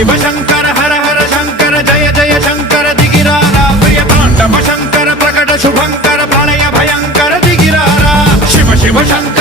शिव शंकर हर हर शंकर जय जय शंकर दिगिरारा प्रिय तांडव शंकर प्रकट शुभंकर प्रलय भयंकर दिगिरारा शिव शिव शंकर